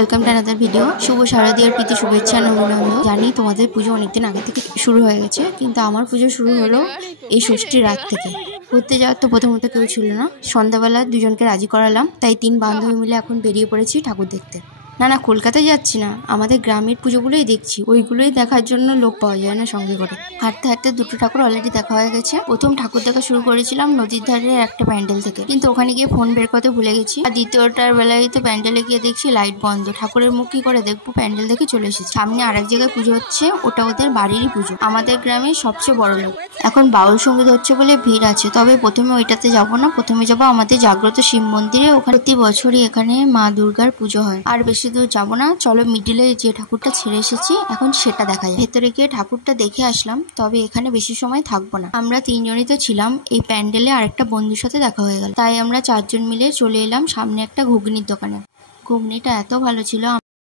Welcome to another video. শুভ শারদীয়ার প্রীতি শুভেচ্ছা অভিনন্দন। জানি তোমাদের পুজো অনেকদিন আগে থেকে শুরু হয়ে গেছে, কিন্তু আমার পুজো শুরু হলো এই ষষ্ঠীর রাত থেকে। ঘুরতে যাওয়ার তো প্রথমত কেউ ছিল না, সন্ধ্যাবেলা দুজনকে রাজি করালাম, তাই 3 বান্ধবী মিলে এখন বেরিয়ে পড়েছি ঠাকুর দেখতে। না কলকাতায় যাচ্ছি না, আমাদের গ্রামের পুজোগুলোই দেখছি, ওইগুলোই দেখার জন্য লোক পাওয়া যায় না সঙ্গে করে। হাঁটতে হাঁটতে দুটো ঠাকুর অলরেডি দেখা হয়ে গেছে। প্রথম ঠাকুর দেখা শুরু করেছিলাম নদীর ধারের একটা প্যান্ডেল থেকে, কিন্তু ওখানে গিয়ে ফোন বের করতে ভুলে গেছি। আর দ্বিতীয়টার বেলায় তো প্যান্ডেলে গিয়ে দেখছি লাইট বন্ধ, ঠাকুরের মুখ কি করে দেখবো, প্যান্ডেল দেখে চলে এসেছি। সামনে আরেক জায়গায় পুজো হচ্ছে, ওটা ওদের বাড়িরই পুজো, আমাদের গ্রামের সবচেয়ে বড় লোক। এখন বাউল সঙ্গীত হচ্ছে বলে ভিড় আছে, তবে প্রথমে ওইটাতে যাবো না, প্রথমে যাবো আমাদের জাগ্রত শিব মন্দিরে। ওখানে প্রতি বছরই এখানে মা দুর্গার পুজো হয়। আর বেশি দূর যাবো না, চলো মিডিলে যে ঠাকুরটা ছেড়ে এসেছি এখন সেটা দেখা যায়। ভেতরে গিয়ে ঠাকুরটা দেখে আসলাম, তবে এখানে বেশি সময় থাকবো না। আমরা 3 জনই তো ছিলাম এই প্যান্ডেলে, আরেকটা বন্ধুর সাথে দেখা হয়ে গেল, তাই আমরা 4 জন মিলে চলে এলাম সামনে একটা ঘুগনির দোকানে। ঘুগনিটা এত ভালো ছিল